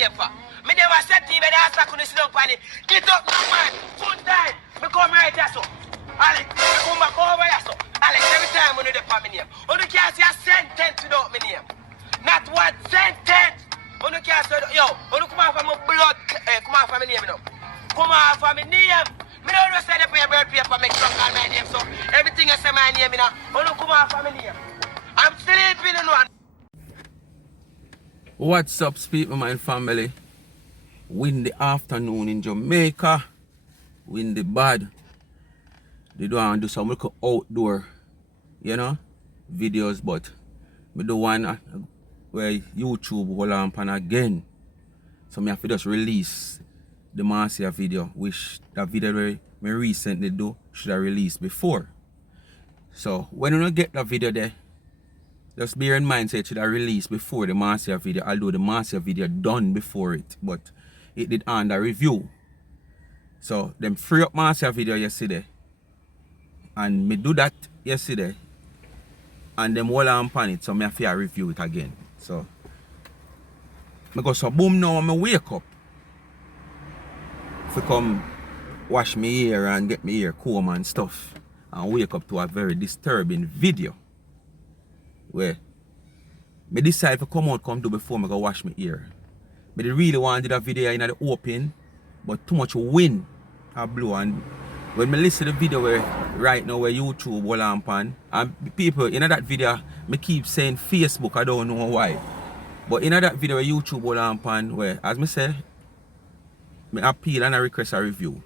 name for. Me never said to you, but I couldn't sit down on it. Get up, my man. Full time. Me come right here, so. Alex, me come back over here, so. Alex, every time when you dey for me name. You can't see a sentence without me name. Not one sentence. You can't say, yo, you come out from my blood, come out from my name, you know. Come out from my name. Me don't know say they pay your birth paper, make sure call my name, so everything I say my name, you know. You come out from my name. I'm sleeping in one. What's up, Speak My Mind family? Windy afternoon in Jamaica. Windy bad. They don't do some little outdoor, you know, videos, but me do one where YouTube hold on again. So me have to just release the Marcia video, which that video where me recently do should have released before. So when you don't get that video there, just bear in mind say it should have released before the Marcia video, although the Marcia video done before it, but it did under review. So them free up Marcia video yesterday. And me do that yesterday. And them all on pan it, so me have to review it again. So me go so boom now when me wake up. If I come wash me hair and get me hair comb and stuff, and wake up to a very disturbing video where me decide to come out come do before me go wash my hair. But I really want to do that video in the open, but too much wind I blow, and when me listen to the video where right now where YouTube will on pan, and people in that video me keep saying Facebook, I don't know why. But in that video where YouTube will on pan, where as me say, me appeal and I request a review.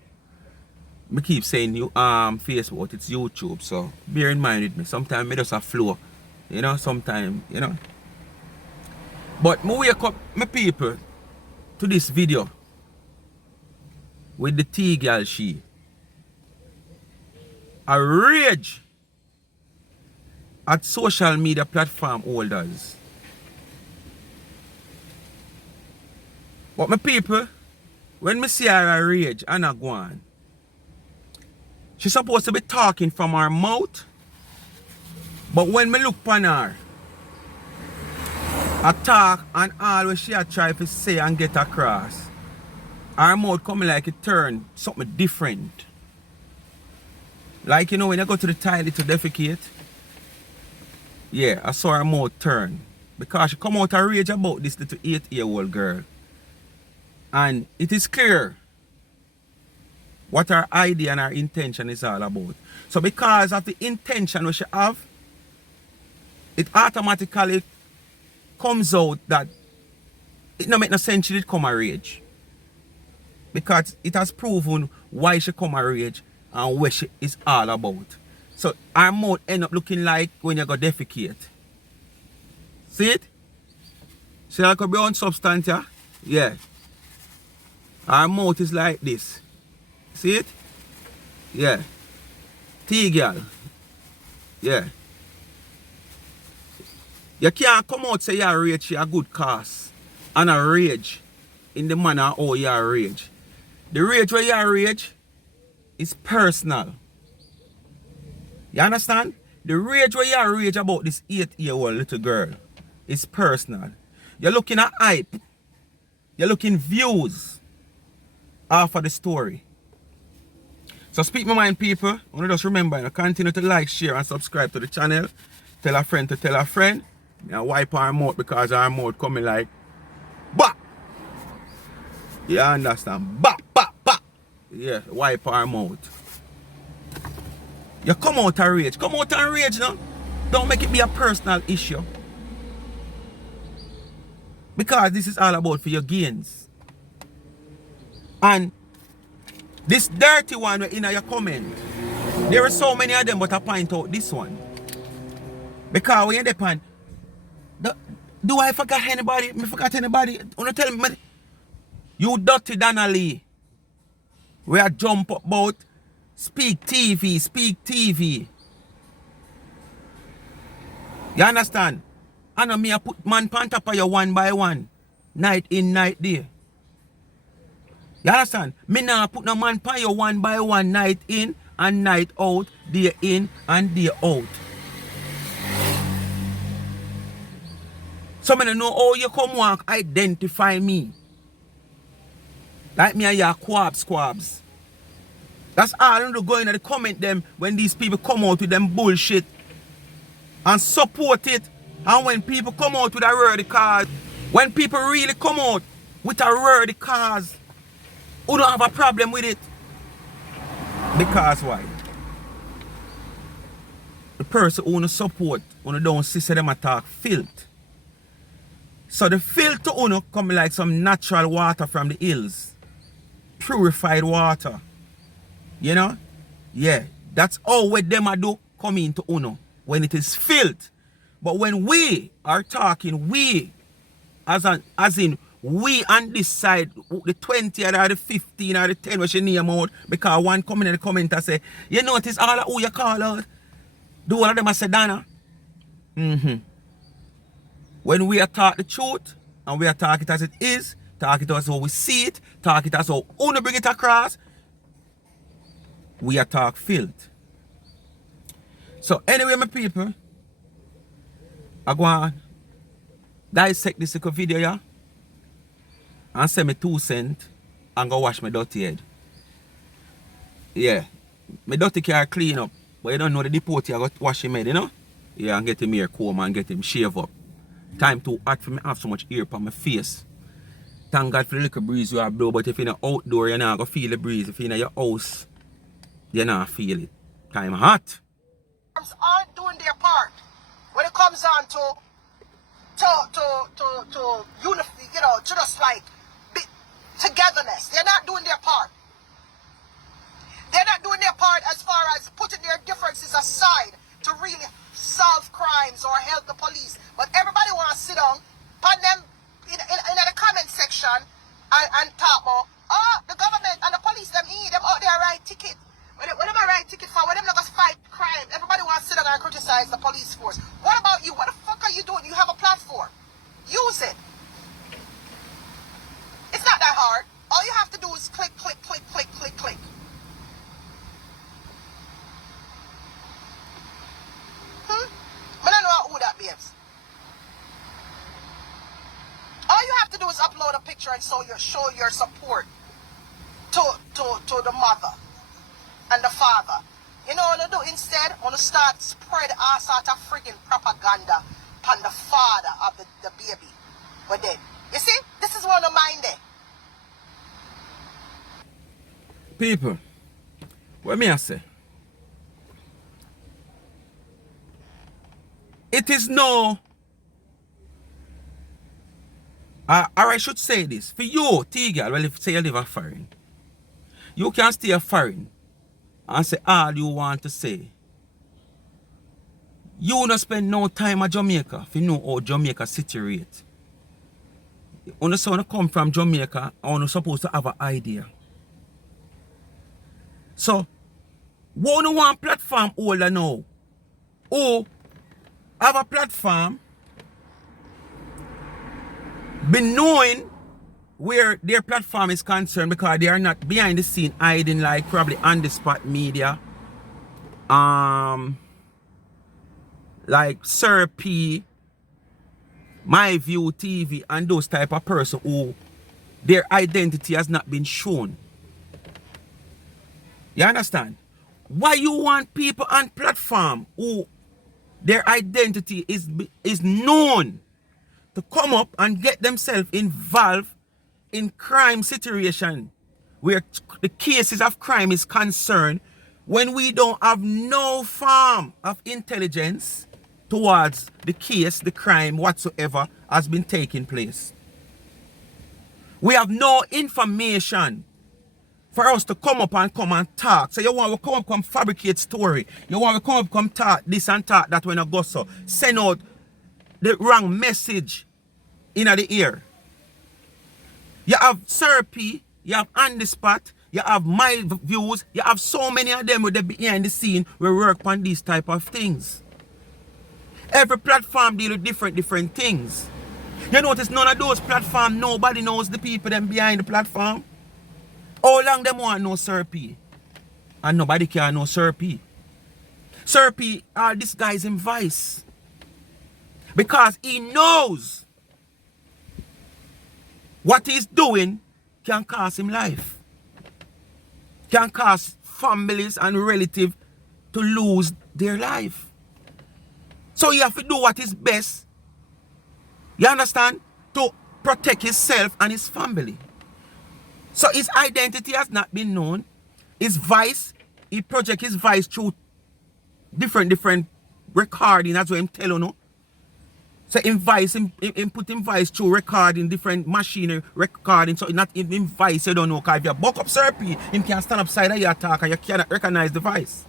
Me keep saying you Facebook, but it's YouTube, so bear in mind with me. Sometimes me just a flow, you know, sometimes, you know. But me wake up my people to this video with the TGal she. A rage at social media platform holders. But my people, when me see her a rage and a go on, she's supposed to be talking from her mouth. But when me look upon her, I talk and all what she a try to say and get across, her mouth coming like it turn something different. Like, you know, when you go to the toilet to defecate, yeah, I saw her mouth turn. Because she come out a rage about this little 8-year-old girl. And it is clear what her idea and her intention is all about. So because of the intention which she have, it automatically comes out that it don't make no sense she did come a rage. Because it has proven why she come a rage and what she is all about. So her mouth end up looking like when you go defecate. See it? See that could be on substance here? Yeah. Her mouth is like this. See it? Yeah. TGal. Yeah. You can't come out say you rage a good cause and a rage in the manner how you rage. The rage where you rage is personal. You understand? The rage where you rage about this 8-year-old little girl is personal. You're looking at hype. You're looking views off of the story. So Speak My Mind people, I want to just remember, you know, continue to like, share and subscribe to the channel. Tell a friend to tell a friend. And wipe our mouth because our mouth coming like bah. You understand? Bah, bah, bah. Yeah, wipe our mouth. You come out and rage. Come out and rage now. Don't make it be a personal issue. Because this is all about for your gains. And this dirty one in your comment, there are so many of them, but I point out this one. Because when you're depend, do I forget anybody? Me forgot anybody? You tell me, you dirty Donnelly. We are jump up about Speak TV, Speak TV. You understand? I know me I put man pan top of you one by one. Night in, night day. You understand? Me now put no man pan you one by one, night in and night out, day in and day out. So I know how you come walk identify me. Like me and your squabs. That's all I do go in the comment them when these people come out with them bullshit and support it. And when people come out with a worthy cause, when people really come out with a worthy cause, who don't have a problem with it. Because why? The person who don't support, who don't see them attack filth. So the filth to uno come like some natural water from the hills. Purified water. You know? Yeah. That's all what them a do come into uno. When it is filth. But when we are talking, we, as in we on this side, the 20 or the 15 or the 10 was your name out, because one come in the comment and say, you notice all of who you call out? Do all of them a say Dana? When we are taught the truth, and we are talk it as it is, talk it as how we see it, talk it as how uno bring it across, we are talk filth. So anyway, my people, I go on dissect this little video, yeah, and send me 2 cents and go wash my dirty head. Yeah, my dirty car clean up, but you don't know the depot, I got to wash him head, you know? Yeah, and get him here comb and get him shave up. Time too hot for me have so much air on my face. Thank God for the little breeze you have blow, but if you're in the outdoor, you're not going to feel the breeze. If you're in your house, you're not feel it. Time hot. Aren't doing their part when it comes on to unity, you know, to just like togetherness. They're not doing their part. They're not doing their part as far as putting their differences aside to really solve crimes or help the police. But everybody wants to sit down, put them in the comment section and talk about, oh, the government and the police, them out there write ticket. When them write ticket for, when them not gonna fight crime, everybody wants to sit down and criticize the police force. What about you? What the fuck are you doing? You have a platform. Use it. It's not that hard. All you have to do is click, click, click, click, click, click. I don't know who that is. All you have to do is upload a picture and show your support to the mother and the father. You know what I do instead? I want to start spread all sort of friggin' propaganda upon the father of the baby. But then, you see, this is what I mind there. People, what me I say? It is no, or I should say this, for you, TGal, well, if say you live a foreign, you can stay a foreign and say all you want to say. You don't spend no time at Jamaica if you know how Jamaica situate. When the son come from Jamaica, you're supposed to have an idea. So, what you want platform older now? Or have a platform, be knowing where their platform is concerned, because they are not behind the scene hiding like probably on the spot media, like Sir P, My View TV, and those type of person who their identity has not been shown. You understand? Why you want people on platform who their identity is known to come up and get themselves involved in crime situation where the cases of crime is concerned, when we don't have no form of intelligence towards the case, the crime whatsoever has been taking place. We have no information for us to come up and talk. So you want to come up and fabricate story. You want to come up and talk this and talk that when I go so. Send out the wrong message in the ear. You have Sir P, you have On The Spot, you have My Views, you have so many of them with the behind the scene we work on these type of things. Every platform deal with different things. You notice none of those platforms, nobody knows the people them behind the platform. How long them want know Sir P? And nobody can know Sir P. Sir P, all this guy's in vice. Because he knows what he's doing can cost him life. Can cause families and relatives to lose their life. So you have to do what is best, you understand, to protect himself and his family. So his identity has not been known. His voice, he project his voice through different recording, that's what I'm telling you. So him put him voice through recording, different machinery recording, so not even voice you don't know, because if you buck up Serpy, him can stand up side of your talk and you cannot recognize the voice.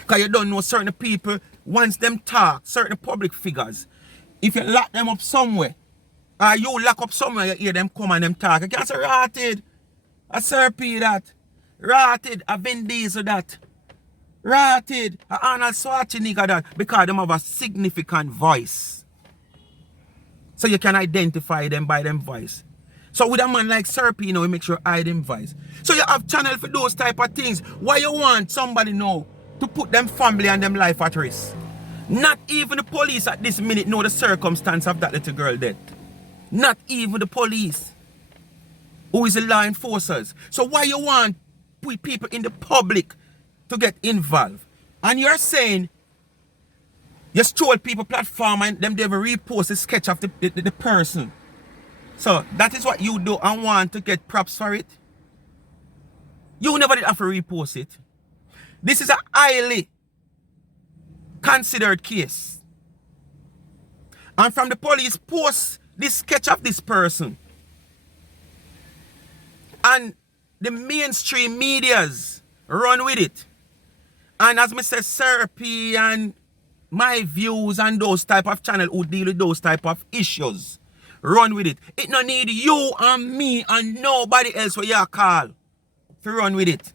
Because you don't know certain people, once them talk, certain public figures, if you lock them up somewhere, or you lock up somewhere, you hear them come and them talk, you can't say rotted, a Serpy that, rotted, a Vin Diesel that, rotted, a Arnold Schwarzenegger that, because them have a significant voice. So you can identify them by them voice. So with a man like Serpy, you know, we make sure hide them voice. So you have channel for those type of things. Why you want somebody now to put them family and them life at risk? Not even the police at this minute know the circumstance of that little girl death. Not even the police, who is the law enforcers. So why you want people in the public to get involved? And you're saying you stole people platform and them never repost a sketch of the person. So that is what you do and want to get props for it. You never did have to repost it. This is a highly considered case. And from the police post this sketch of this person, and the mainstream medias run with it. And as Mr. Serpy and My Views and those type of channel who deal with those type of issues, run with it. It no need you and me and nobody else where you call to run with it.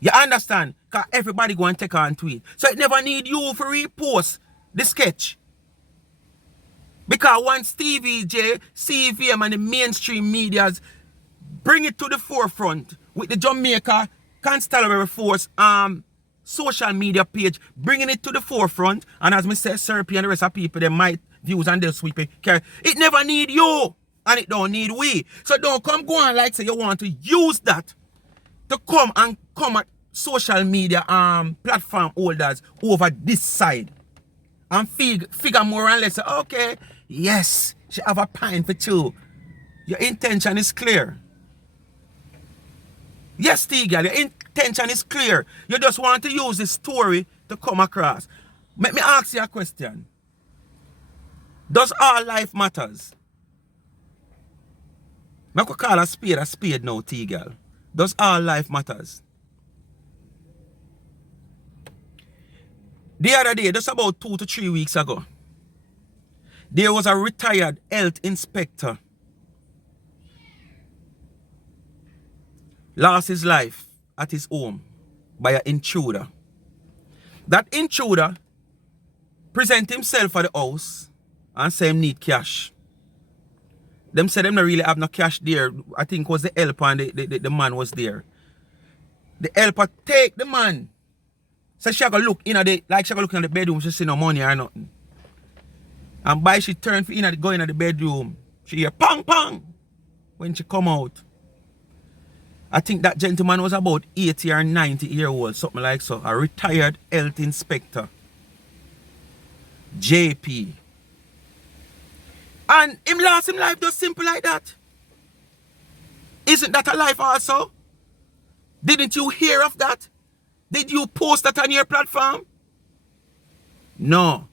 You understand? Because everybody go and take on tweet. So it never need you for repost the sketch. Because once TVJ, CVM and the mainstream medias bring it to the forefront with the Jamaica Constabulary Force social media page, bringing it to the forefront, and as me say, Serpy and the rest of people, they might views and they'll sweep it. It never need you, and it don't need we. So don't come go on like say you want to use that to come at social media platform holders over this side. And figure more and less, okay, yes, she have a pint for two. Your intention is clear. Yes, TGal, your intention is clear. You just want to use this story to come across. Let me ask you a question. Does all life matters? I could call a spade now, TGal. Does all life matters? The other day, just about 2 to 3 weeks ago, there was a retired health inspector lost his life at his home by an intruder. That intruder present himself at the house and say him need cash. Them said them not really have no cash there. I think it was the helper and the man was there. The helper take the man. So she go look in the the bedroom, she see no money or nothing. And by she turn go in the bedroom, she hear pang pang when she come out. I think that gentleman was about 80 or 90 years old, something like so. A retired health inspector. JP. And him lost him life just simple like that. Isn't that a life also? Didn't you hear of that? Did you post that on your platform? No.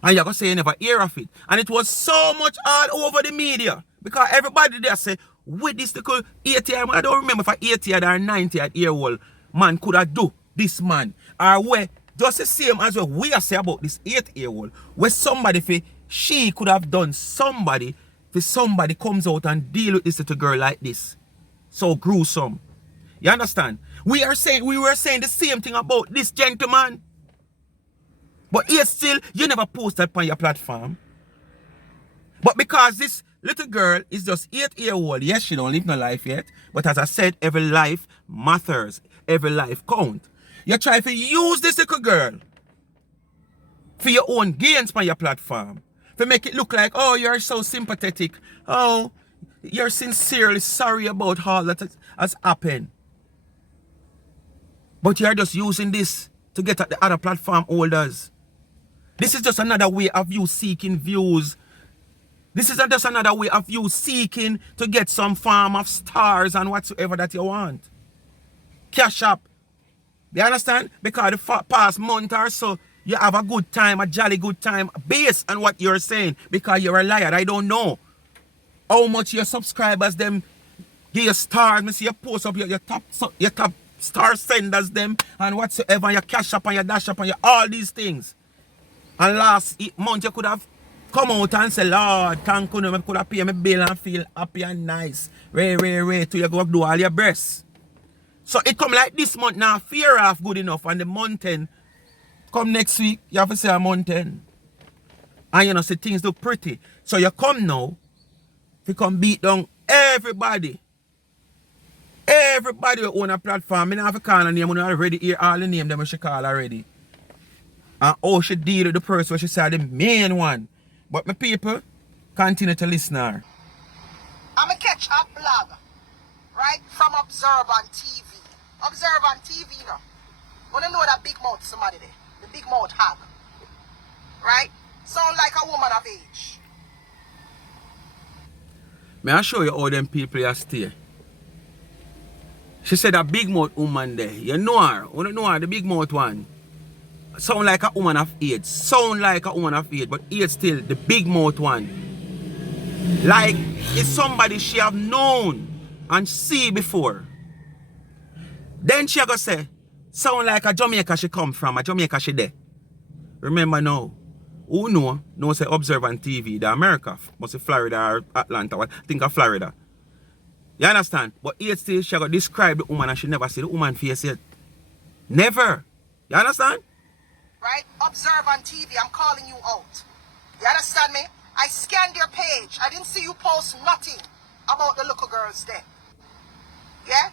And you're going to say you never hear of it. And it was so much all over the media. Because everybody there say, with this little 80 year, I don't remember if a 80 or 90 year old man could have do this man. Or where, just the same as what we are saying about this 8-year-old, where somebody, she could have done somebody, for somebody comes out and deal with this little girl like this. So gruesome. You understand? We were saying the same thing about this gentleman. But yet still, you never post that on your platform. But because this little girl is just 8-year-old, yes, she don't live no life yet. But as I said, every life matters. Every life counts. You try to use this little girl for your own gains on your platform. To make it look like, oh, you're so sympathetic. Oh, you're sincerely sorry about all that has happened. But you're just using this to get at the other platform holders. This is just another way of you seeking views. This is just another way of you seeking to get some form of stars and whatsoever that you want. Cash up. You understand? Because the past month or so, you have a good time, a jolly good time, based on what you're saying. Because you're a liar. I don't know how much your subscribers them give you stars. I see you post up your top star senders them and whatsoever, and your cash up and your dash up and your all these things. And last month you could have come out and say, Lord, thank you, I could have paid my bill and feel happy and nice. Ray, till you go do all your breasts. So it come like this month now, fear off good enough, and the mountain come next week, you have to say a mountain. And you know, see things look pretty. So you come now, you come beat down everybody. Everybody who own a platform. I don't have to call a name, I already hear all the name them she call already. And how she deal with the person she said the main one. But my people continue to listen to her. I'm a catch up blog, right? From Observe on TV. Observe on TV now. Wanna know that big mouth somebody there? The big mouth hag. Right? Sound like a woman of age. May I show you how them people are stay? She said a big mouth woman there. You know her. You don't know her, the big mouth one. Sound like a woman of age. Sound like a woman of age. But age still the big mouth one. Like it's somebody she have known and see before. Then she go say, sound like a Jamaica she come from. A Jamaica she there. Remember now. Who know? No say Observe on TV. The America. Must be Florida or Atlanta. I think of Florida. You understand? But here still she got describe the woman and she never see the woman face yet. Never. You understand? Right? Observe on TV. I'm calling you out. You understand me? I scanned your page. I didn't see you post nothing about the little girls there. Yeah?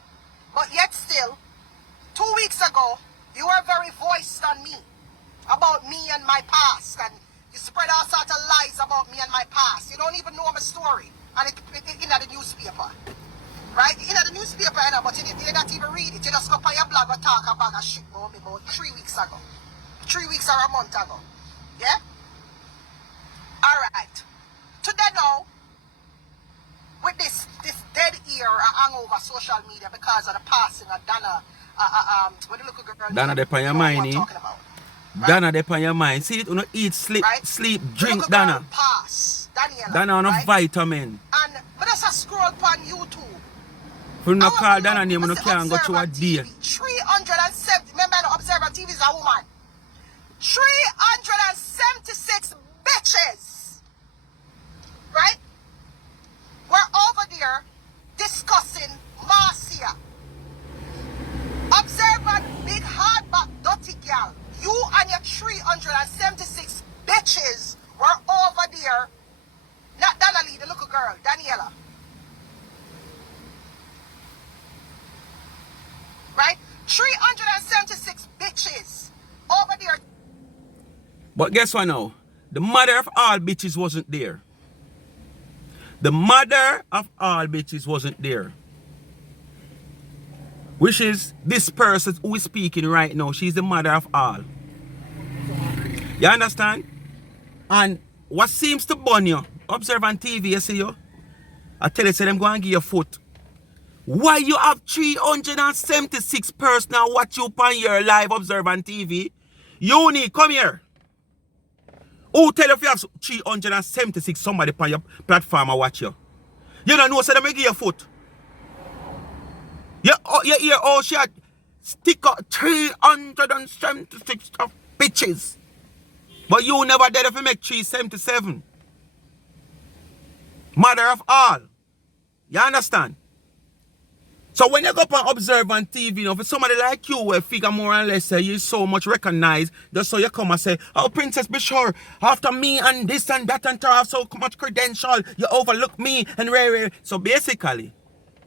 But yet still, 2 weeks ago, you were very voiced on me. About me and my past. And you spread all sorts of lies about me and my past. You don't even know my story. And it's in the newspaper. Right? In the newspaper, you know, but you don't even read it. You just go on your blog and talk about a shit about me about 3 weeks ago. 3 weeks or a month ago. Yeah? Alright. Today now, with this dead ear hang over social media because of the passing of Dana, what the little girl Dana de on your mind, eh? Right? Dana de on your mind. See it, you know, eat, sleep, right? sleep, drink, girl Dana. Pass. Daniela, Dana on right? a vitamin. And but that's a scroll on YouTube. If you not call Dana name, you can't go through a day. 370, remember the Observer TV is a woman. 376 bitches. Right? We're over there discussing Marcia. Observer, big hardback dirty girl. You and your 376 bitches were over there. Not Donnelly, the little girl, Daniela. Right? 376 bitches over there. But guess what now? The mother of all bitches wasn't there. The mother of all bitches wasn't there. Which is this person who is speaking right now. She's the mother of all. You understand? And what seems to burn you, Observe on TV, you see you? I tell you, say them go and give you foot. Why you have 376 person now watch you on your live Observe on TV? Uni, come here. Who tell you if you have 376 somebody on your platform and watch you? You don't know, so they may give you foot. You hear how she had stick up 376 of bitches. But you never did if you make 377. Mother of all. You understand? So when you go up and Observe on TV, you know, for somebody like you where figure more or less you so much recognized, just so you come and say, oh, Princess, be sure, after me and this and that and to have so much credential, you overlook me and rare. So basically,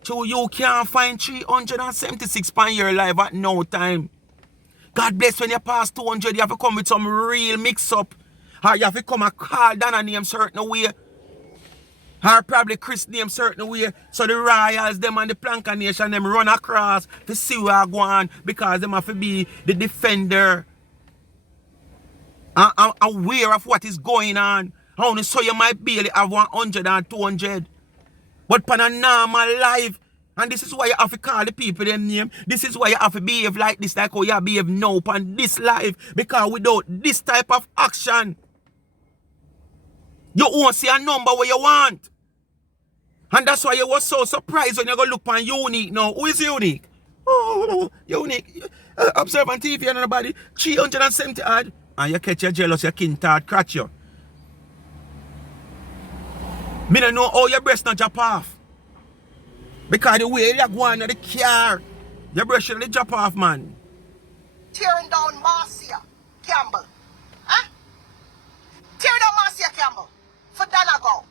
you can't find 376 on your life at no time. God bless when you pass 200, you have to come with some real mix-up. Or you have to come and call down a name certain way. Or probably Chris name certain way. So the Royals, them and the Planka Nation, them run across to see where I go on because them have to be the defender. And aware of what is going on. Only so you might barely have 100 and 200. But for a normal life, and this is why you have to call the people them name. This is why you have to behave like this, like how you behave now on this life. Because without this type of action, you won't see a number where you want. And that's why you was so surprised when you go look on Unique now. Who is Unique? Oh, Unique. Observe on TV and nobody. 370 odd. And you catch you jealous, your kin tart cratch you. Me don't know how your breast not drop off. Because the way you go on in the car, your breast should drop off, man. Tearing down Marcia Campbell. Huh? Tearing down Marcia Campbell. For Donegal.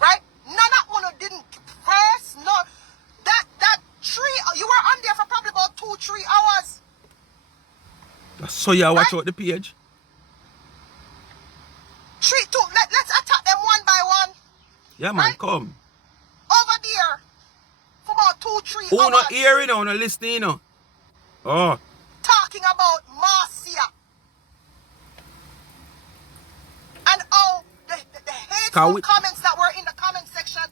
Right? None of one didn't press. No. That 3, you were on there for probably about 2-3 hours. So you watch out the page? 3, 2. Let's attack them one by one. Yeah, man, right? Come. Over there. For about 2-3 hours. Who not hearing or not listening, you know? Oh. Talking about Marcia. And all the hateful comments that were in the comment section.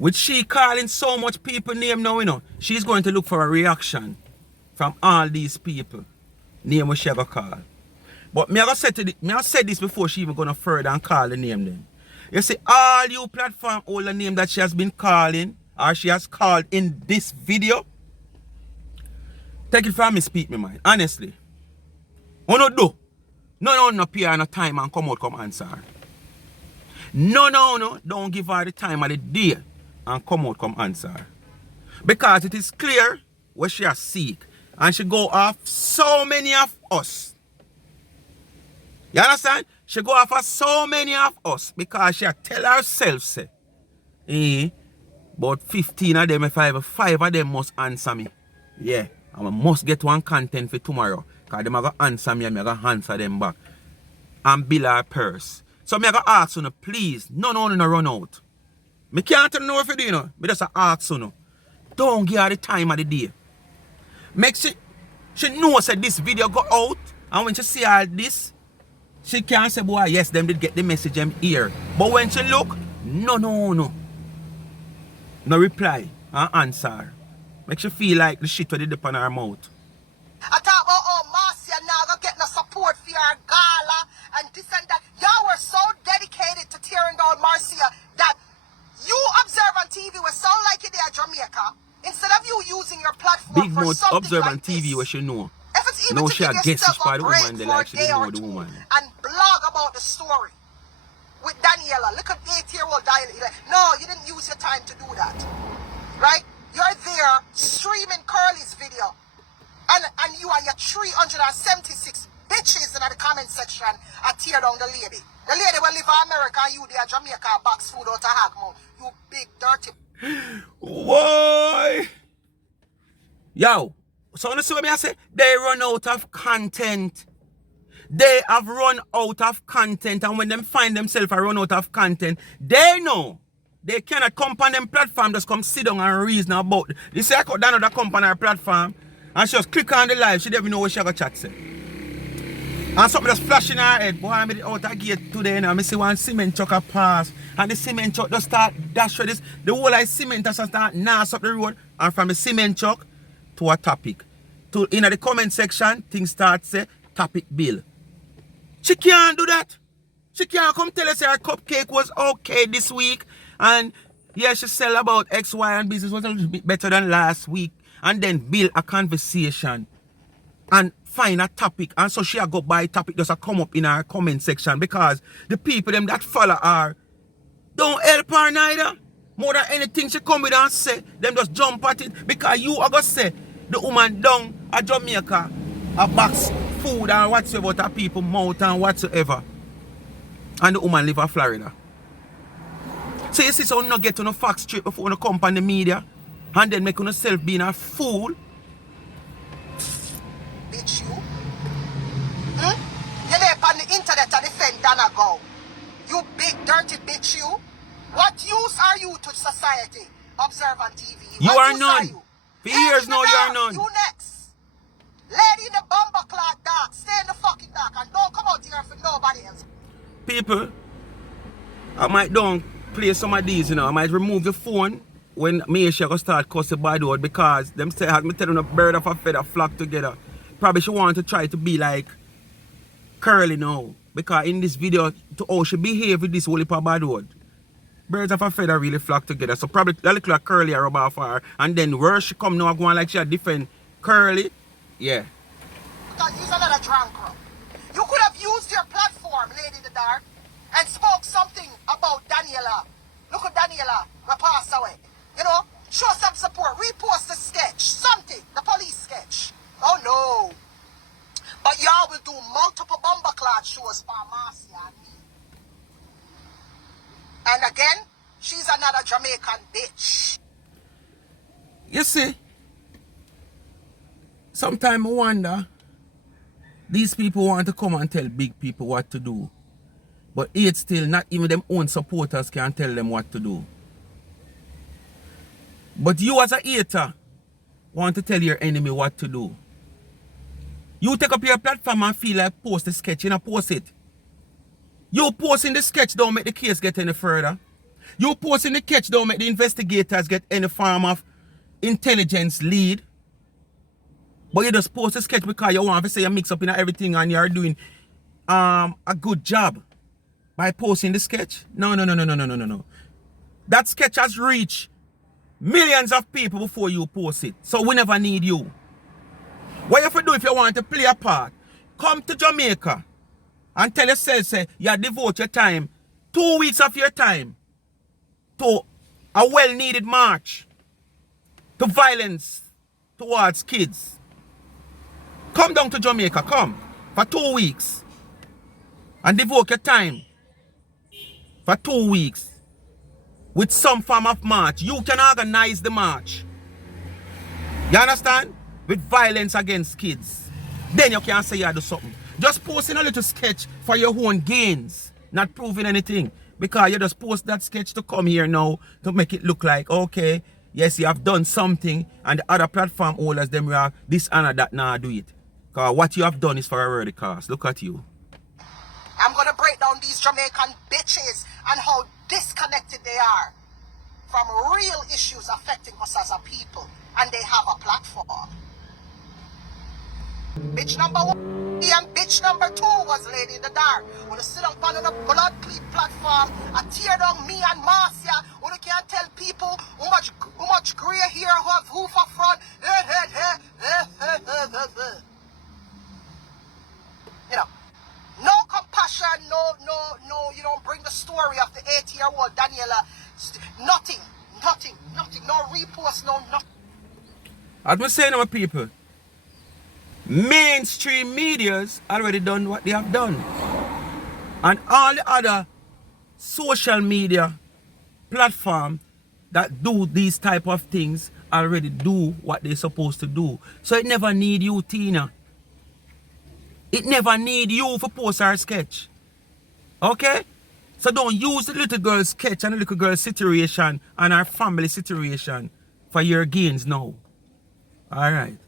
With she calling so much people name now, you know, she's going to look for a reaction from all these people. Name what she ever call. But me I said this before she even gonna further and call the name then. You see, all you platform all the name that she has been calling or she has called in this video. Take it from me, speak me mind. Honestly. Oh no do. No appear no time and come out come answer her. No. Don't give her the time of the day and come out come answer her. Because it is clear what she has seek. And she go off so many of us. You understand? She go off of so many of us because she tell herself, say, about 15 of them, if I have 5 of them must answer me. Yeah, I must get one content for tomorrow. Because them are going to answer me and I'm going to answer them back. And bill her purse. So I'm going to ask you, please, no run out. I can't tell you if you do, you know. I just ask you, don't give her the time of the day. Make she knows that this video go out, and when she see all this, she can't say, boy, yes, them did get the message them here. But when she look, no. No reply and answer. Make she feel like the shit with the dip on her mouth. I talk about Marcia now gonna get no support for your gala and this and that. Y'all were so dedicated to tearing down Marcia that you Observe on TV will sound like you're there at Jamaica. Instead of you using your platform Big for mouth something Observe like on TV this, what she know. if it's even no, to she give guess yourself for a the break woman, they for like a she day didn't or know the two woman. and blog about the story with Daniela. Look at 8-year-old Daniela. No, you didn't use your time to do that. Right? You're there streaming Curly's video. And you and your 376 bitches in the comment section are tear down the lady. The lady will live in America and you there Jamaica box food out of Hagmo. You big dirty. Why? Yo, so you see what I say? They run out of content. They have run out of content, and when them find themselves run out of content, they know they cannot come on them platform, just come sit down and reason about it. You see, I cut down another company on her platform, and she just click on the live, she don't even know what she got chat say. And something just flashing her head. Boy, I'm out of gate today, and I see one cement truck a pass, and the cement truck just start dash for this. The whole like cement just start nass up the road, and from the cement truck to a topic. To in the comment section, things start say topic bill. She can't do that. She can't come tell us her cupcake was okay this week. And yeah, she sell about X, Y, and business was a little bit better than last week. And then build a conversation and find a topic. And so she'll go by topic just come up in her comment section because the people them that follow her don't help her neither. More than anything she come with and say, them just jump at it. Because you are going to say the woman down at Jamaica a box food and whatsoever out of people mouth and whatsoever. And the woman live in Florida. So you see, so not get to no fact straight before you come on the media and then make yourself being a fool. Bitch, you? You're there on the internet and defend Donegal. You big dirty bitch, you. What use are you to society? Observe on TV. You What are use none. you? For Lady years in the now, you are dark, none. you next. Lady in the bumper clock dark. Stay in the fucking dark and don't come out here for nobody else. People, I might don't play some of these, you know. I might remove the phone when me she go start cussing bad word because them say, as me telling a bird of a feather flock together. Probably she want to try to be like Curly now. Because in this video, to how she behave with this whole heap of bad word. Birds of a feather really flock together. So probably that look like Curly or rub off her. And then where she come now going like she a different Curly. Yeah. Because use another drunk girl. You could have used your platform, Lady in the Dark, and spoke something about Daniela. Look at Daniela, who passed away. You know, show some support, repost the sketch, something, the police sketch. Oh no. But y'all will do multiple bomberclad shows for Marcia and me. And again, she's another Jamaican bitch. You see, sometimes I wonder, these people want to come and tell big people what to do. But yet still, not even them own supporters can tell them what to do. But you as a hater want to tell your enemy what to do. You take up your platform and feel like post the sketch, you know, post it. You posting the sketch don't make the case get any further. You posting the sketch don't make the investigators get any form of intelligence lead. But you just post the sketch because you want to say you mix up in everything and you're doing a good job by posting the sketch. No. That sketch has reached millions of people before you post it. So we never need you. What you have to do if you want to play a part? Come to Jamaica and tell yourself, say, you devote your time, 2 weeks of your time, to a well-needed march, to violence towards kids. Come down to Jamaica, come, for 2 weeks, and devote your time for 2 weeks with some form of march. You can organize the march. You understand? With violence against kids. Then you can say you do something. Just posting a little sketch for your own gains. Not proving anything. Because you just post that sketch to come here now to make it look like, okay, yes, you have done something and the other platform holders, them you have this and that, now do it. Because what you have done is for a worthy cause. Look at you. I'm going to break down these Jamaican bitches and how disconnected they are from real issues affecting us as a people. And they have a platform. Bitch number 1 and bitch number 2 was Lady in the Dark. When you sit on a blood clean platform and tear down me and Marcia, when you can't tell people how much grey hair have who for front. You know, no compassion, no, you don't bring the story of the 8-year-old Daniela. Nothing, no repost, no nothing. As I say to my people, mainstream media's already done what they have done. And all the other social media platforms that do these type of things already do what they're supposed to do. So it never need you, Tina. It never need you for post our sketch. Okay? So don't use the little girl's sketch and the little girl's situation and our family situation for your gains now. Alright.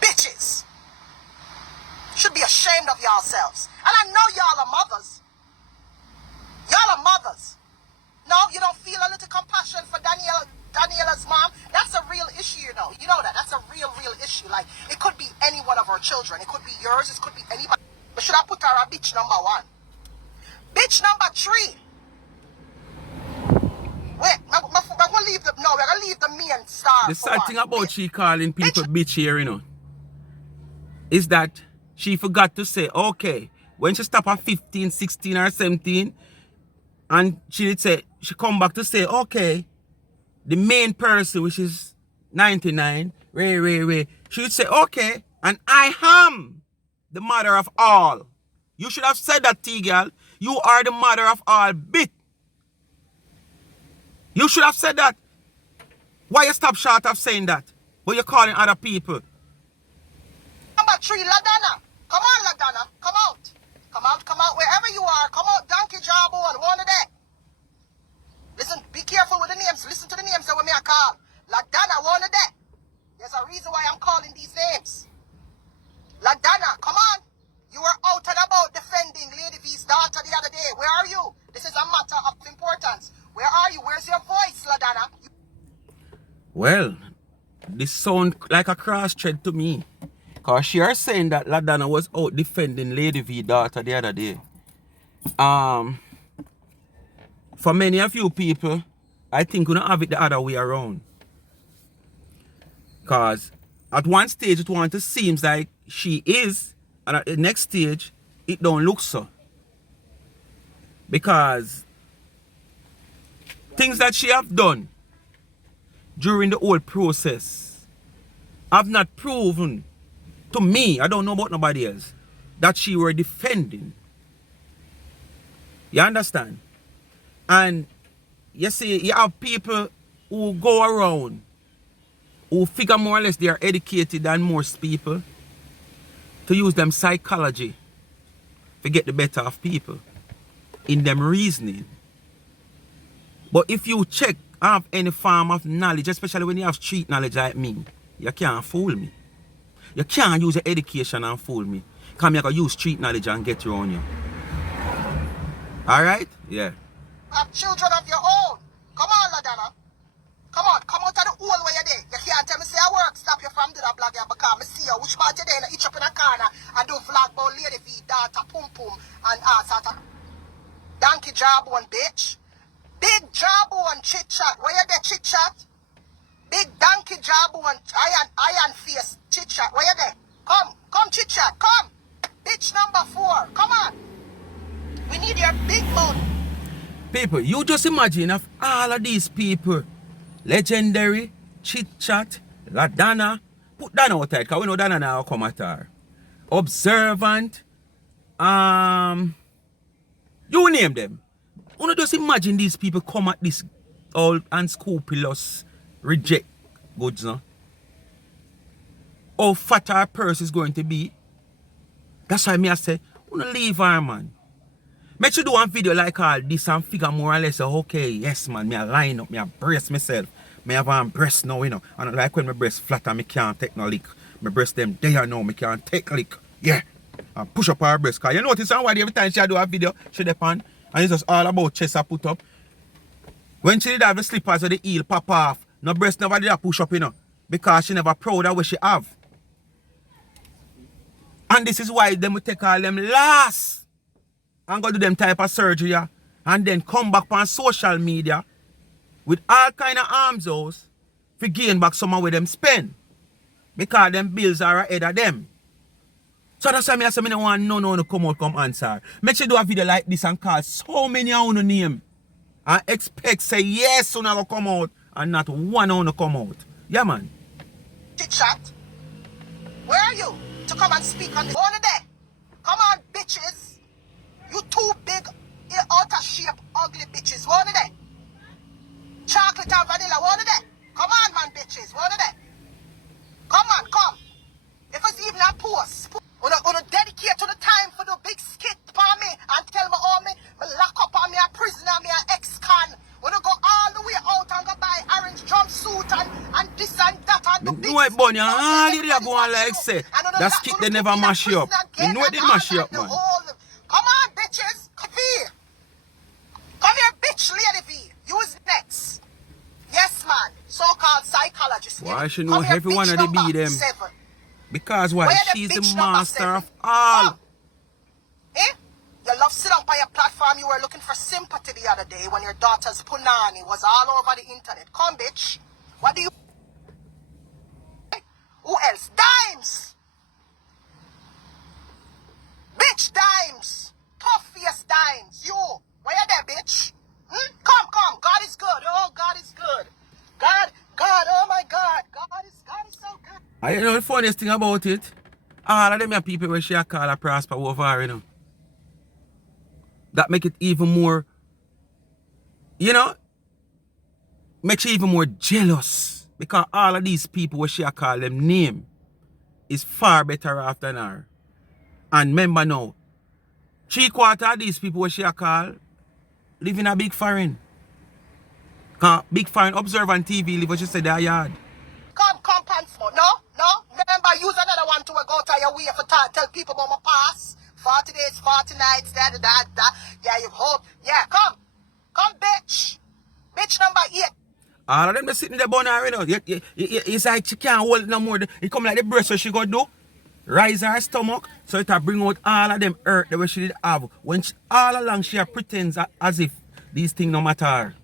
Bitches. Should be ashamed of yourselves. And I know y'all are mothers. Y'all are mothers. No, you don't feel a little compassion for Daniela's mom? That's a real issue, you know. You know that. That's a real issue. Like, it could be any one of our children. It could be yours. It could be anybody. But should I put her a bitch number 1? Bitch number 3. Wait, we're going to leave the... No, we're going to leave the main star. The sad thing about she calling people bitch here, you know, is that she forgot to say, okay, when she stop at 15, 16 or 17, and she did say, she come back to say, okay, the main person, which is 99, Ray, she would say, okay, and I am the mother of all. You should have said that, TGal. You are the mother of all, bit. You should have said that. Why you stop short of saying that? But you're calling other people. Number 3, LaDonna. Come on, LaDonna. Come out. car. Come out, donkey job one of that. Listen, be careful with the names. Listen to the names that we may call. Ladana, one of that. There's a reason why I'm calling these names. Ladana, come on. You were out and about defending Lady V's daughter the other day. Where are you? This is a matter of importance. Where are you? Where's your voice, Ladana? Well, this sound like a cross thread to me. Because she are saying that Ladana was out defending Lady V's daughter the other day. For many of you people, I think we don't have it the other way around. Because at one stage it want to seems like she is, and at the next stage it don't look so. Because things that she have done during the whole process have not proven to me, I don't know about nobody else, that she were defending. You understand? And you see, you have people who go around who figure more or less they are educated than most people to use them psychology to get the better of people in them reasoning. But if you check, have any form of knowledge, especially when you have street knowledge like me, you can't fool me. You can't use your education and fool me. Because you can use street knowledge and get around you. Alright? Yeah. Have children of your own. Come on, Ladana. Come on, come out of the hole where you're there. You can't tell me say I work, stop you from doing that blog here because I see you. Which part you're there, each up in a corner and do vlog about Lady V, daughter, pum pum, and sort of donkey job one, bitch. Big job one, chit chat. Where you there, chit chat? Big donkey job one, iron face, chit chat. Where you there? Come chit chat, come. Bitch number 4, come on. We need your big mouth. People, you just imagine if all of these people, Legendary, Chit Chat, Ladana, put Dana out there, because we know Dana now come at her. Observant, you name them. You know, just imagine these people come at this all unscrupulous reject goods, no? How fat our purse is going to be. That's why me I say, you know, leave her, man. Make sure do one video like all this and figure more or less, okay, yes, man, me I line up, me I brace myself. Me have one breast now, you know. And like when my breast flat and me can't take no lick. My breast them there now, me can't take lick. Yeah. And push up her breast. Cause you notice somebody every time she do a video, she depend. And it's just all about chest I put up. When she did have the slippers or the heel pop off, no breast never did a push up, you know. Because she never proud of what she have. And this is why them will take all them last. And go do them type of surgery, yeah, and then come back on social media with all kind of arms out to gain back some of what them spend. Because them bills are ahead of them. So that's why I say I don't want no come out come answer. Make sure you do a video like this and call so many of your name. And expect say yes soon will come out and not one will come out. Yeah, man. Chit chat. Where are you to come and speak on this? One of them. Come on, bitches. You two big, out of shape, ugly bitches. One of them. Chocolate and vanilla. One of them. Come on, man, bitches. One of them. Come on, come. If it's even a post, wanna dedicate to the time for the big skit for me and tell me all me lock up on me a prisoner, me a ex-con. Wanna go all the way out and go buy orange jumpsuit and this and that and the big. No, Bonnie, all you go on like say. That skit they never mash you up. You know it did mash you up, man. Come on, bitches. Come here. Come here, bitch, Lady V. You is next. Yes, man. So-called psychologist. Why should know every one of the be them? 7. Because why? She's the master of all. Eh? You love sit on by your platform. You were looking for sympathy the other day when your daughter's punani was all over the internet. Come, bitch. What do you... Who else? Dimes. Bitch, Dimes. Tough face Dimes. You. Where you there, bitch? Come. God is good. Oh, God is good. God, oh my God. God is so good. I know the funniest thing about it. All of them are people where she call a prosper over her, you know. That make it even more, you know, makes you even more jealous. Because all of these people where she call them name is far better off than her. And remember now, 3/4 of these people what she a call live in a big foreign. Big foreign observe on TV live what she said their yard. Come, pants more. No. Remember, use another one to go to your way for tell people about my past. 40 days, 40 nights, da. Yeah, you hope. Yeah, come, bitch. Bitch number 8. All of them just sitting there bun her, you know. It's like she can't hold it no more. It come like the breast what she go do. Rise her stomach, so it bring out all of them hurt that she did have. When all along she pretends as if these things no matter her.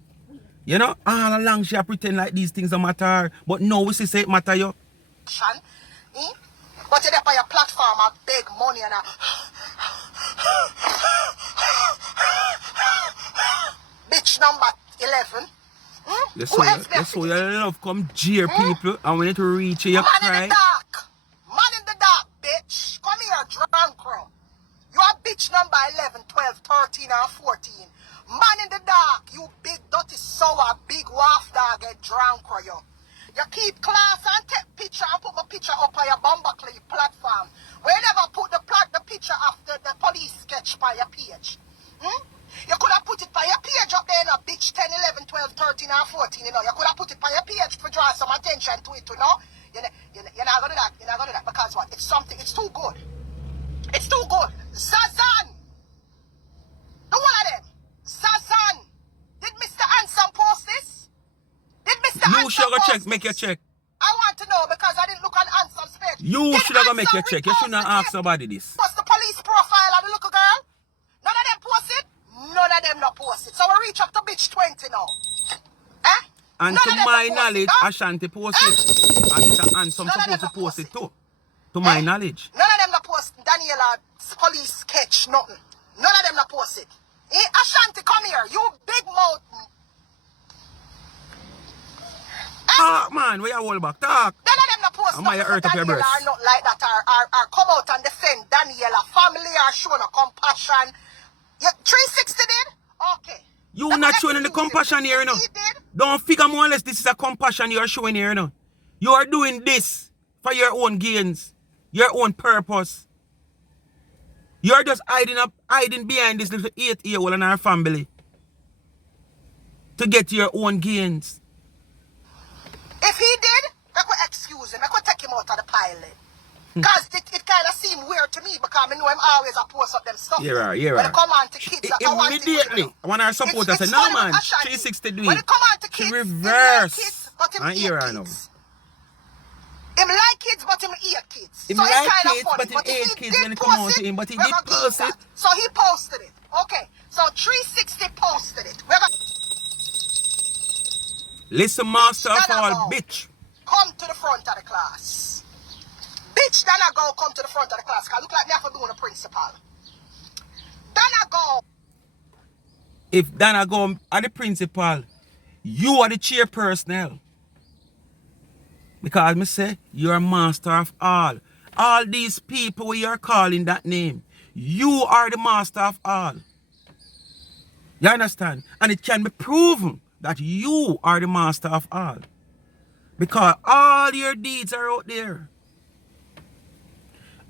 You know, all along she pretend like these things don't matter her. But no, we say it matter you. But you're there on your platform, I beg money and bitch number 11. You saw your love come jeer people and when it reach you, you cry. Man in the dark, bitch. Come here, drunk crow. You are bitch number 11, 12, 13, and 14. Man in the dark, you big dirty sour, big waff dog, get drunk crow, you. You keep class and take picture and put my picture up on your Bumbleclay platform. We never put the picture after the police sketch by your page. You could have put it by your page up there, you know, bitch 10, 11, 12, 13, and 14, you know. You could have put it by your page to draw some attention to it, you know. You're not going to do that. You're not going to do that because what? It's something, it's too good. It's too good. Sazan! The one of them. Sazan! Did Mr. Anson post this? Did Mr. You Anson should go post check, this? make your check. I want to know because I didn't look on Anson's page. You Did should go make Anson your check. You should not repost ask it? nobody this. What's the police profile of the little girl? None of them post it? None of them not post it. So we reach up to bitch 20 now. Eh? And None to of them my not post knowledge, it, huh? Ashanti post it. And Mr. Anson None of them supposed to not post post it it. too. To my knowledge. None of them not post Daniela police sketch, nothing. None of them not post it. Ashanti, come here. You big mouth. Talk, man. Where you hold back? Talk. None of them not post Am I nothing hurt for up your Daniela breast? or nothing like that or come out and defend Daniela family or show no compassion. 360 did? Okay. You That's not what showing any excuse compassion here, you know. He did? Don't figure more or less this is a compassion you are showing here, you know. You are doing this for your own gains, your own purpose. You are just hiding behind this little 8-year-old and her family to get your own gains. If he did, I could excuse him. I could take him out of the pilot. Because it kind of seemed weird to me because I know him always a post up them stuff. Yeah. When it come on to kids, that's one thing we Immediately, do. when our supporter said, It's no funny man, with Ashanti. 360 do When it. it come on to She kids, him like reverse. kids, but him And hate here I know. kids. Him like kids, but him hate kids. Him so like it's kind kids, of funny. but him if hate he kids did when it come out post to him, but he we're did gonna give post him it. that. So he posted it. Okay. So 360 posted it. We're gonna Listen, master of Dana all, go. bitch. Come to the front of the class. Bitch, Dana go come to the front of the class. Cause look like me have to do the principal. Dana go. If Dana go at the principal, you are the chairperson. Because me say, you're master of all. All these people we are calling that name, you are the master of all. You understand? And it can be proven that you are the master of all. Because all your deeds are out there.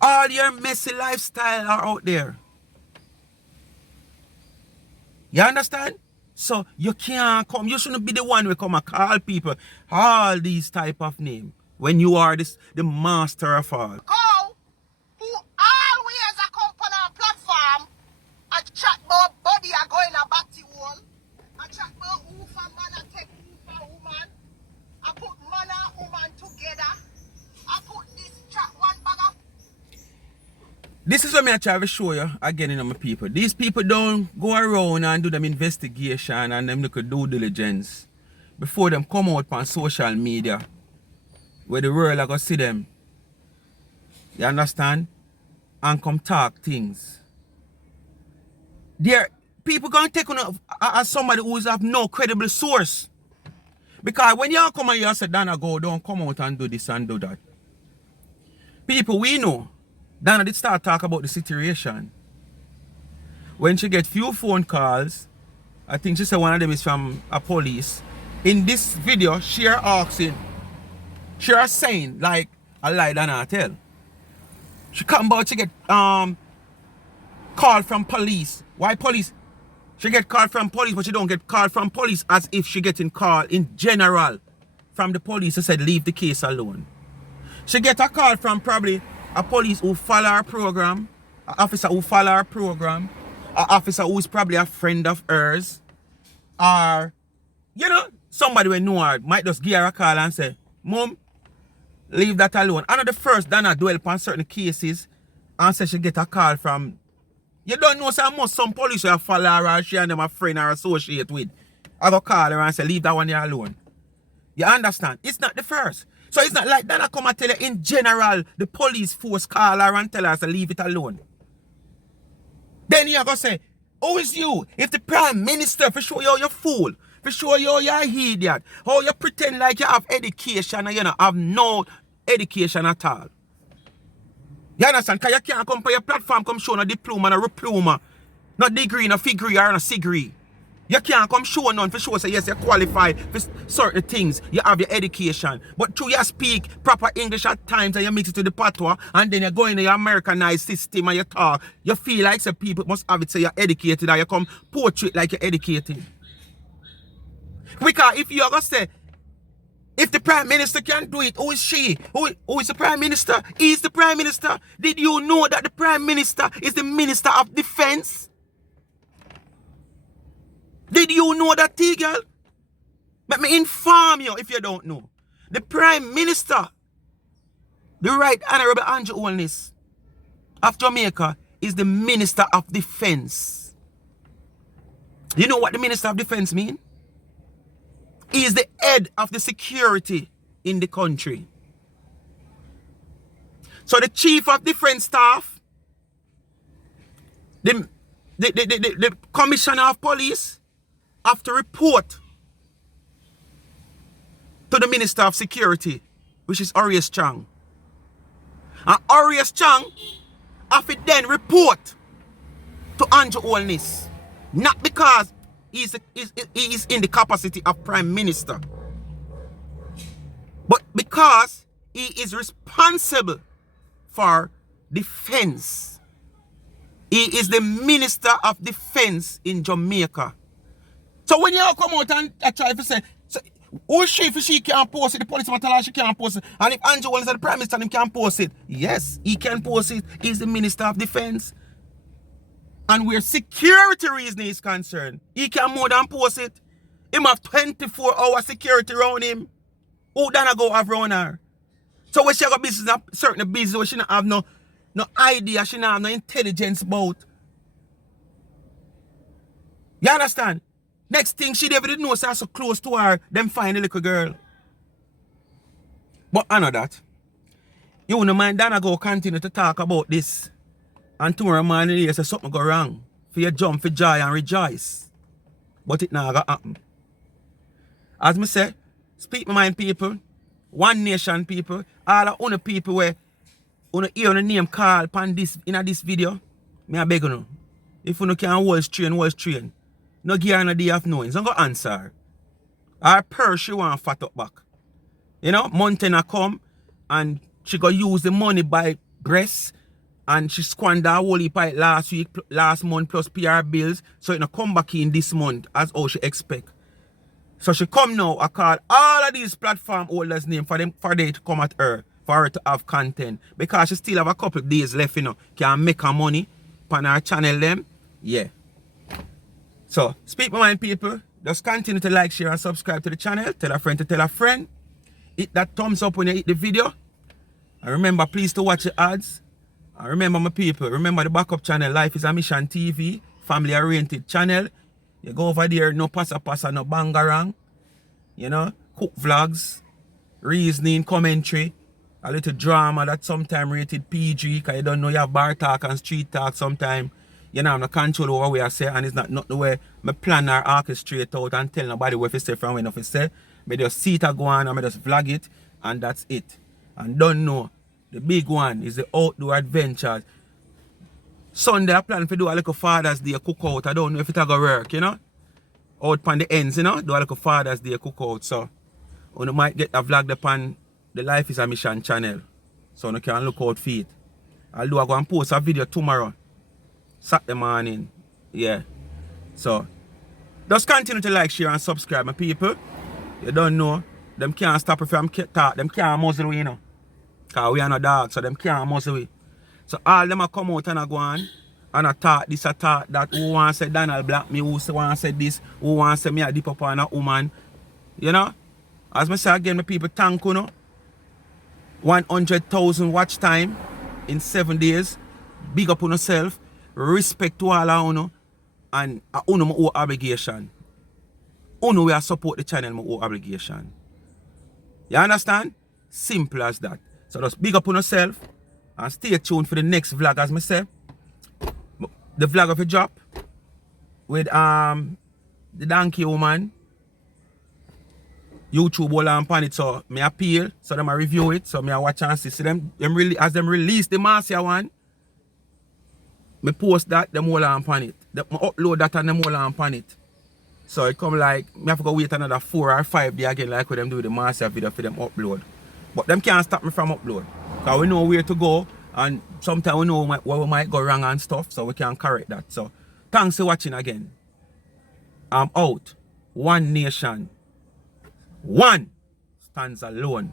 All your messy lifestyle are out there. You understand? So you can't come. You shouldn't be the one who come and call people all these type of names when you are the master of all. Go. Who always a come on our platform and chat about body are going a batty wall. And chat about who for man and take who for woman. I put man and woman together. I put this chat one bag of This is what I try to show you again in my people. These people don't go around and do them investigation and them look at due diligence before them come out on social media where the world are going to see them. You understand? And come talk things. There, people going to take on as somebody who have no credible source. Because when you come and you say, Dana go, don't come out and do this and do that. People we know, Dana did start talk about the situation. When she get few phone calls, I think she said one of them is from a police. In this video, she are asking, she are saying like a lie Dana tell. She come about to get call from police. Why police? She get called from police, but she don't get called from police as if she getting called in general from the police who said leave the case alone. She get a call from probably a police who follow her program, an officer who follow her program, an officer who is probably a friend of hers, or, you know, somebody we know her might just give her a call and say, Mom, leave that alone. I know the first Dana dwell upon certain cases and say she get a call from, you don't know, say most some police will follow her or she and them a friend or associate with. I go call her and say, leave that one here alone. You understand? It's not the first. So it's not like Dana come and tell you in general, the police force call her and tell her to leave it alone. Then you're going to say, who is you? If the Prime Minister, for sure you're a fool, for sure you're an idiot, how you pretend like you have education and you don't have no education at all. You understand? Because you can't come for your platform, come show no diploma, no diploma, no degree, no figure, or no degree. You can't come show none for sure say yes, you qualify for certain things. You have your education. But through you speak proper English at times and you mix it to the patois and then you go in your Americanized system and you talk. You feel like some people must have it say you're educated or you come portrait like you're educated. Because if you're going to say, if the Prime Minister can do it, who is she? Who is the Prime Minister? He is the Prime Minister. Did you know that the Prime Minister is the Minister of Defense? Did you know that, TGal? Let me inform you if you don't know. The Prime Minister, the Right Honorable Andrew Holness of Jamaica, is the Minister of Defense. You know what the Minister of Defense means? He is the head of the security in the country. So the Chief of Defense Staff, the Commissioner of Police, have to report to the Minister of Security, which is Arias Chang. And Arias Chang have to then report to Andrew Holness. Not because he is in the capacity of Prime Minister, but because he is responsible for defense. He is the Minister of Defense in Jamaica. So when you come out and try to say, so, who is she if she can't post it? The police tell her she can't post it. And if Andrew Holness is the Prime Minister, he can't post it. Yes, he can post it. He's the Minister of Defense. And where security reason is concerned, he can more than post it. Him have 24-hour security around him. Who done go have around her? So when she got business, certain business where she don't have no idea, she don't have no intelligence about. You understand? Next thing she never did know so close to her, them find the little girl. But I know that. You wouldn't mind Dana go continue to talk about this. And tomorrow morning you say something go wrong. For you jump for joy and rejoice. But it not gonna happen. As me say, speak my mind people, one nation people, all the other people where you hear the name call upon this in this video, me I beg you. If you can hold train. No give her no day of knowing. So go answer her. Her purse she want fat up back. You know, Montana come and she go use the money by breasts and she squander a whole heap last month plus PR bills. So it no come back in this month as how she expect. So she come now, I call all of these platform holders name for they to come at her, for her to have content. Because she still have a couple of days left, you know. Can make her money on her channel them. Yeah. So, speak my mind people. Just continue to like, share and subscribe to the channel. Tell a friend to tell a friend. Hit that thumbs up when you hit the video. And remember, please to watch the ads. And remember my people, remember the backup channel, Life is a Mission TV, family oriented channel. You go over there, no passa, no bangarang. You know, cook vlogs, reasoning, commentary, a little drama that sometimes rated PG, because you don't know you have bar talk and street talk sometimes. You know, I'm not control over what I say, and it's not the way I plan or orchestrate out and tell nobody what to say from when to say. I just see it go on and I just vlog it, and that's it. And don't know. The big one is the outdoor adventures. Sunday I plan to do a little Father's Day cookout. I don't know if it's going to work, you know. Out upon the ends, you know. Do a little Father's Day cookout. So, you might get a vlog upon the Life is a Mission channel. So you can look out for it. I'll go and post a video tomorrow. Saturday morning. Yeah. So just continue to like, share, and subscribe, my people. You don't know. Them can't stop it from talk. Them can't muzzle we, you know. Because we are not dogs, so them can't muzzle we. So all them a come out and a go on and a talk this, a talk that, who want to say Donald black me, who want to say this, who want to say me a dip up on a woman. You know? As I say again, my people, thank you, know. 100,000 watch time in 7 days. Big up on yourself. Respect to all of you. And uno my own obligation. Uno we support the channel, my own obligation. You understand? Simple as that. So just big up on yourself and stay tuned for the next vlog, as I say. The vlog of a drop with the donkey woman. YouTube all on it, so me appeal, so them I review it, so me I watch and see them really as them release the Marcia one. Me post that, them all on it. Me upload that and them all on it. So it come like me have to go wait another 4 or 5 days again, like with them do the Marcia video for them upload. But them can't stop me from upload. Because we know where to go, and sometimes we know where we might go wrong and stuff, so we can correct that. So thanks for watching again. I'm out. One nation. One stands alone.